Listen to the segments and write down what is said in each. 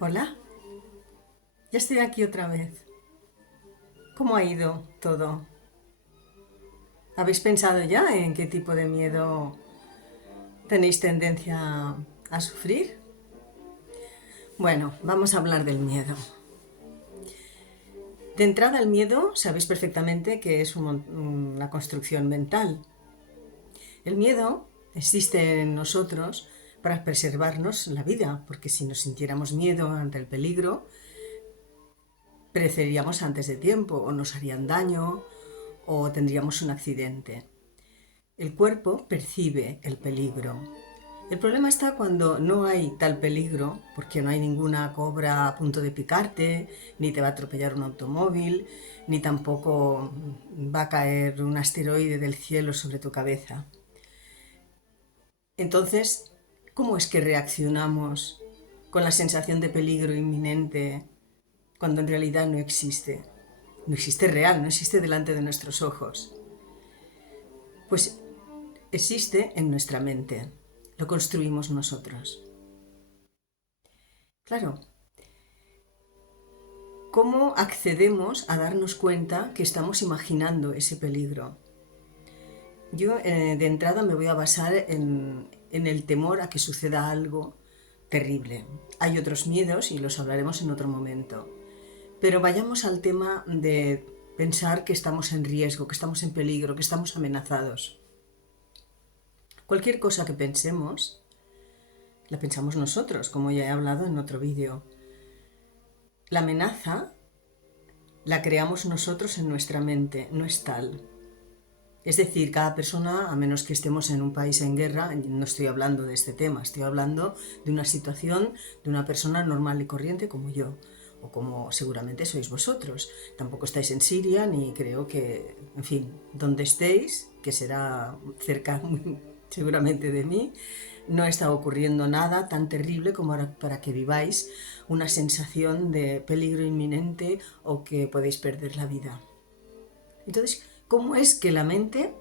Hola, ya estoy aquí otra vez. ¿Cómo ha ido todo? ¿Habéis pensado ya en qué tipo de miedo tenéis tendencia a sufrir? Bueno, vamos a hablar del miedo. De entrada, el miedo sabéis perfectamente que es una construcción mental. El miedo existe en nosotros para preservarnos la vida, porque si nos sintiéramos miedo ante el peligro, pereceríamos antes de tiempo o nos harían daño o tendríamos un accidente. El cuerpo percibe el peligro. El problema está cuando no hay tal peligro, porque no hay ninguna cobra a punto de picarte, ni te va a atropellar un automóvil, ni tampoco va a caer un asteroide del cielo sobre tu cabeza. Entonces, ¿cómo es que reaccionamos con la sensación de peligro inminente cuando en realidad no existe? No existe real, no existe delante de nuestros ojos. Pues existe en nuestra mente. Lo construimos nosotros. Claro, ¿cómo accedemos a darnos cuenta que estamos imaginando ese peligro? Yo de entrada me voy a basar en el temor a que suceda algo terrible. Hay otros miedos y los hablaremos en otro momento. Pero vayamos al tema de pensar que estamos en riesgo, que estamos en peligro, que estamos amenazados. Cualquier cosa que pensemos, la pensamos nosotros, como ya he hablado en otro vídeo. La amenaza la creamos nosotros en nuestra mente, no es tal. Es decir, cada persona, a menos que estemos en un país en guerra, no estoy hablando de este tema, estoy hablando de una situación de una persona normal y corriente como yo, o como seguramente sois vosotros. Tampoco estáis en Siria, ni creo que, en fin, donde estéis, que será cerca seguramente de mí, no está ocurriendo nada tan terrible como para que viváis una sensación de peligro inminente o que podéis perder la vida. Entonces, ¿cómo es que la mente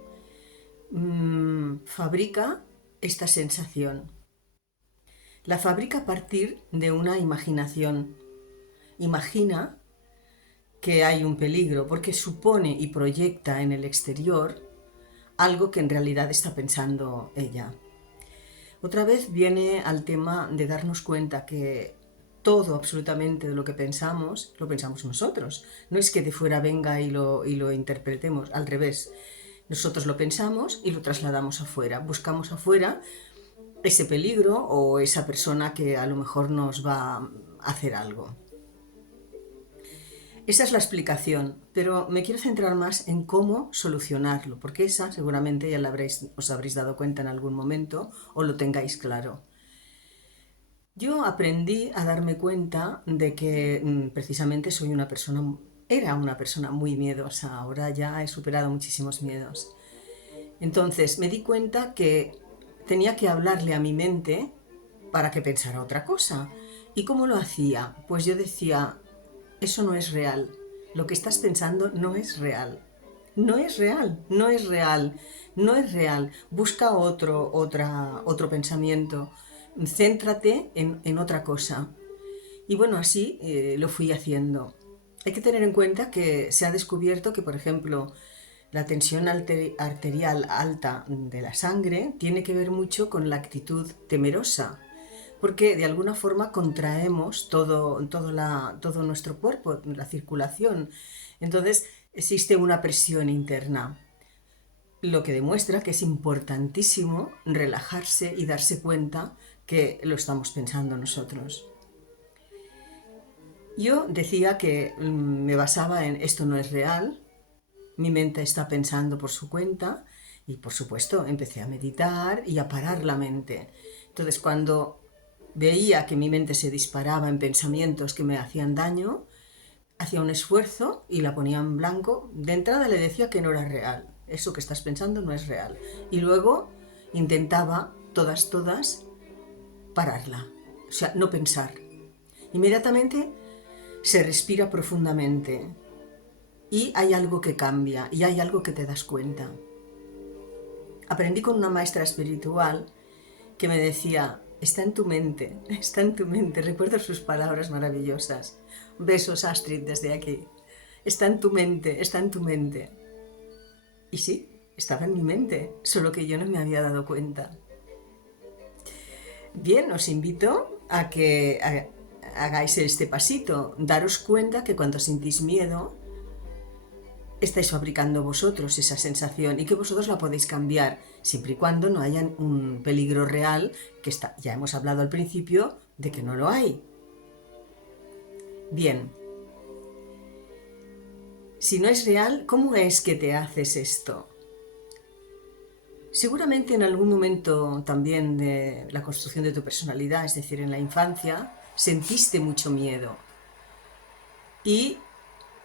fabrica esta sensación? La fabrica a partir de una imaginación. Imagina que hay un peligro porque supone y proyecta en el exterior algo que en realidad está pensando ella. Otra vez viene al tema de darnos cuenta que todo absolutamente de lo que pensamos, lo pensamos nosotros. No es que de fuera venga y lo interpretemos, al revés. Nosotros lo pensamos y lo trasladamos afuera. Buscamos afuera ese peligro o esa persona que a lo mejor nos va a hacer algo. Esa es la explicación, pero me quiero centrar más en cómo solucionarlo, porque esa seguramente ya os habréis dado cuenta en algún momento o lo tengáis claro. Yo aprendí a darme cuenta de que precisamente era una persona muy miedosa, ahora ya he superado muchísimos miedos. Entonces me di cuenta que tenía que hablarle a mi mente para que pensara otra cosa. ¿Y cómo lo hacía? Pues yo decía, eso no es real. Lo que estás pensando no es real. No es real, no es real, no es real. Busca otro pensamiento. Céntrate en otra cosa. Y bueno, así lo fui haciendo. Hay que tener en cuenta que se ha descubierto que, por ejemplo, la tensión arterial alta de la sangre tiene que ver mucho con la actitud temerosa, porque de alguna forma contraemos todo nuestro cuerpo, la circulación. Entonces existe una presión interna, lo que demuestra que es importantísimo relajarse y darse cuenta que lo estamos pensando nosotros. Yo decía que me basaba en esto no es real, mi mente está pensando por su cuenta y por supuesto empecé a meditar y a parar la mente. Entonces cuando veía que mi mente se disparaba en pensamientos que me hacían daño, hacía un esfuerzo y la ponía en blanco. De entrada le decía que no era real, eso que estás pensando no es real. Y luego intentaba todas pararla, o sea, no pensar. Inmediatamente se respira profundamente y hay algo que cambia y hay algo que te das cuenta. Aprendí con una maestra espiritual que me decía, está en tu mente, está en tu mente. Recuerdo sus palabras maravillosas. Besos, Astrid, desde aquí. Está en tu mente, está en tu mente. Y sí, estaba en mi mente, solo que yo no me había dado cuenta. Bien, os invito a que hagáis este pasito. Daros cuenta que cuando sentís miedo, estáis fabricando vosotros esa sensación y que vosotros la podéis cambiar, siempre y cuando no haya un peligro real, que está, ya hemos hablado al principio de que no lo hay. Bien, si no es real, ¿cómo es que te haces esto? Seguramente en algún momento también de la construcción de tu personalidad, es decir, en la infancia, sentiste mucho miedo y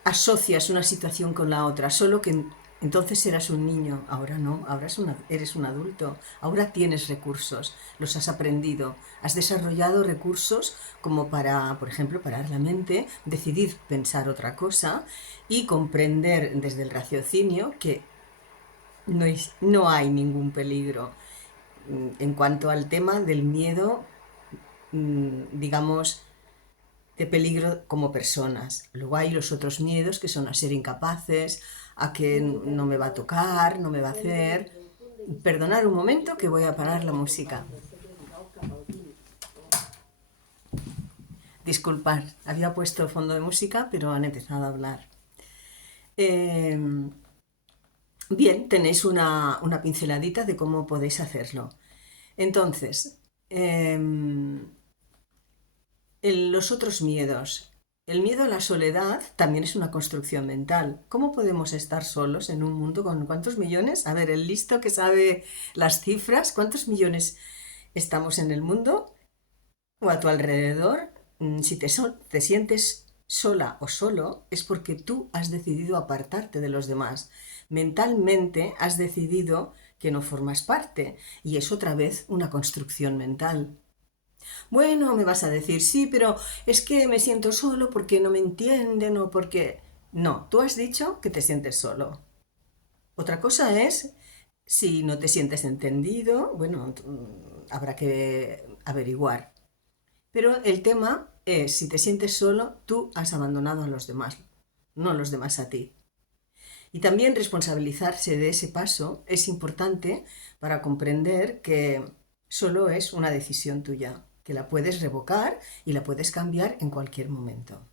asocias una situación con la otra, solo que entonces eras un niño, ahora no, ahora eres un adulto, ahora tienes recursos, los has aprendido, has desarrollado recursos como para, por ejemplo, parar la mente, decidir pensar otra cosa y comprender desde el raciocinio que no hay ningún peligro. En cuanto al tema del miedo, digamos, de peligro como personas. Luego hay los otros miedos que son a ser incapaces, a que no me va a tocar, no me va a hacer. Perdonad un momento que voy a parar la música. Disculpad, había puesto el fondo de música, pero han empezado a hablar. Bien, tenéis una pinceladita de cómo podéis hacerlo. Entonces, los otros miedos. El miedo a la soledad también es una construcción mental. ¿Cómo podemos estar solos en un mundo con cuántos millones? A ver, el listo que sabe las cifras, ¿cuántos millones estamos en el mundo o a tu alrededor? Si te sientes sola o solo, es porque tú has decidido apartarte de los demás. Mentalmente has decidido que no formas parte y es otra vez una construcción mental. Bueno, me vas a decir, sí, pero es que me siento solo porque no me entienden o porque... No, tú has dicho que te sientes solo. Otra cosa es, si no te sientes entendido, bueno, habrá que averiguar. Pero el tema es, si te sientes solo, tú has abandonado a los demás, no los demás a ti. Y también responsabilizarse de ese paso es importante para comprender que solo es una decisión tuya, que la puedes revocar y la puedes cambiar en cualquier momento.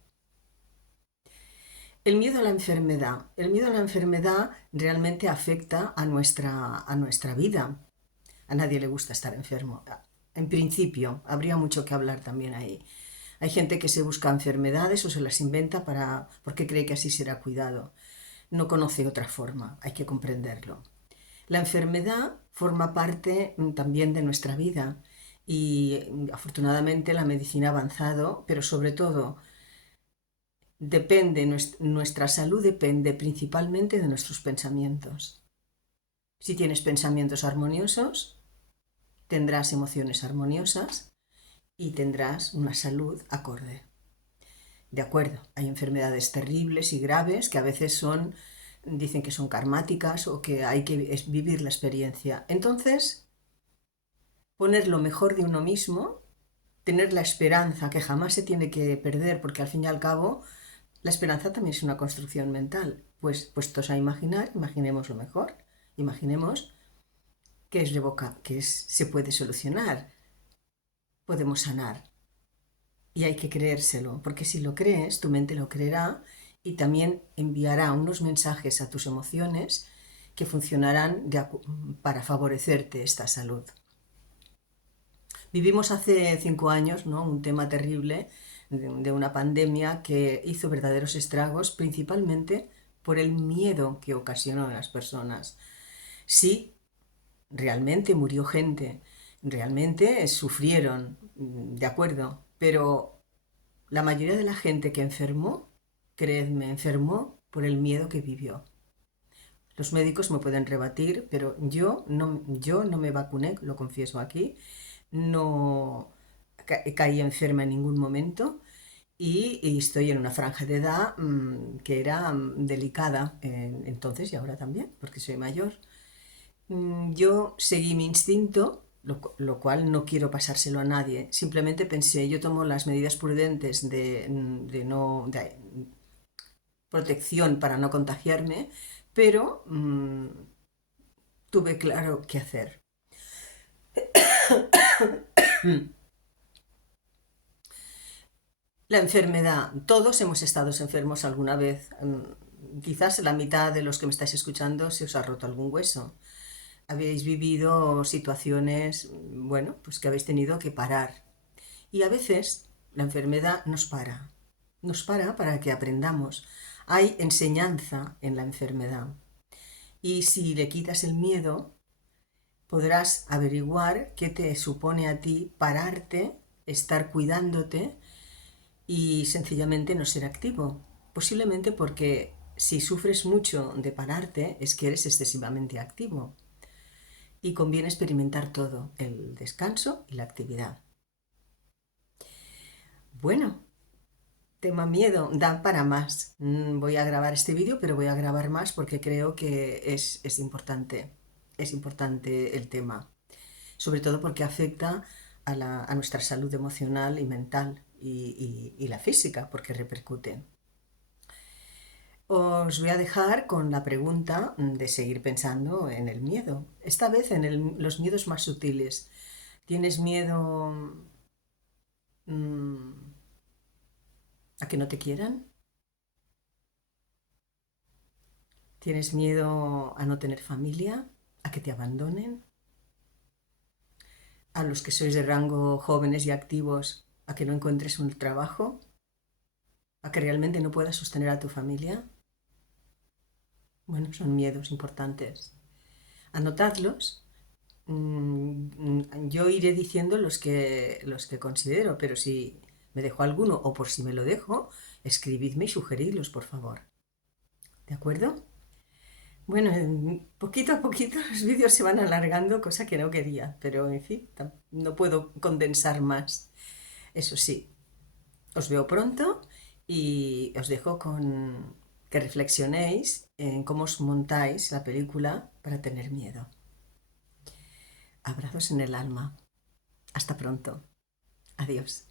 El miedo a la enfermedad. El miedo a la enfermedad realmente afecta a nuestra vida. A nadie le gusta estar enfermo. En principio, habría mucho que hablar también ahí. Hay gente que se busca enfermedades o se las inventa porque cree que así será cuidado. No conoce otra forma, hay que comprenderlo. La enfermedad forma parte también de nuestra vida y afortunadamente la medicina ha avanzado, pero sobre todo nuestra salud depende principalmente de nuestros pensamientos. Si tienes pensamientos armoniosos, tendrás emociones armoniosas y tendrás una salud acorde. De acuerdo, hay enfermedades terribles y graves que a veces dicen que son karmáticas o que hay que vivir la experiencia. Entonces, poner lo mejor de uno mismo, tener la esperanza que jamás se tiene que perder, porque al fin y al cabo la esperanza también es una construcción mental. Pues puestos a imaginar, imaginemos lo mejor, imaginemos que es se puede solucionar, podemos sanar. Y hay que creérselo, porque si lo crees, tu mente lo creerá y también enviará unos mensajes a tus emociones que funcionarán para favorecerte esta salud. Vivimos hace 5 años, ¿no?, un tema terrible de una pandemia que hizo verdaderos estragos, principalmente por el miedo que ocasionó en las personas. Sí, realmente murió gente, realmente sufrieron, de acuerdo, pero la mayoría de la gente que enfermó, creedme, enfermó por el miedo que vivió. Los médicos me pueden rebatir, pero yo no me vacuné, lo confieso aquí, no caí enferma en ningún momento y estoy en una franja de edad que era delicada entonces y ahora también, porque soy mayor. Yo seguí mi instinto lo cual no quiero pasárselo a nadie. Simplemente pensé, yo tomo las medidas prudentes de protección para no contagiarme, pero tuve claro qué hacer. La enfermedad, todos hemos estado enfermos alguna vez. Quizás la mitad de los que me estáis escuchando se os ha roto algún hueso. Habéis vivido situaciones, bueno, pues que habéis tenido que parar. Y a veces la enfermedad nos para que aprendamos. Hay enseñanza en la enfermedad. Y si le quitas el miedo, podrás averiguar qué te supone a ti pararte, estar cuidándote y sencillamente no ser activo. Posiblemente porque si sufres mucho de pararte es que eres excesivamente activo. Y conviene experimentar todo, el descanso y la actividad. Bueno, tema miedo, da para más. Voy a grabar este vídeo, pero voy a grabar más porque creo que es importante. Es importante el tema. Sobre todo porque afecta a nuestra salud emocional y mental y la física, porque repercute. Os voy a dejar con la pregunta de seguir pensando en el miedo. Esta vez en los miedos más sutiles. ¿Tienes miedo mm, a que no te quieran? ¿Tienes miedo a no tener familia? ¿A que te abandonen? ¿A los que sois de rango jóvenes y activos, a que no encuentres un trabajo? ¿A que realmente no puedas sostener a tu familia? Bueno, son miedos importantes. Anotadlos. Yo iré diciendo los que considero, pero si me dejo alguno o por si me lo dejo, escribidme y sugeridlos, por favor. ¿De acuerdo? Bueno, poquito a poquito los vídeos se van alargando, cosa que no quería, pero en fin, no puedo condensar más. Eso sí, os veo pronto y os dejo con que reflexionéis en cómo os montáis la película para tener miedo. Abrazos en el alma. Hasta pronto. Adiós.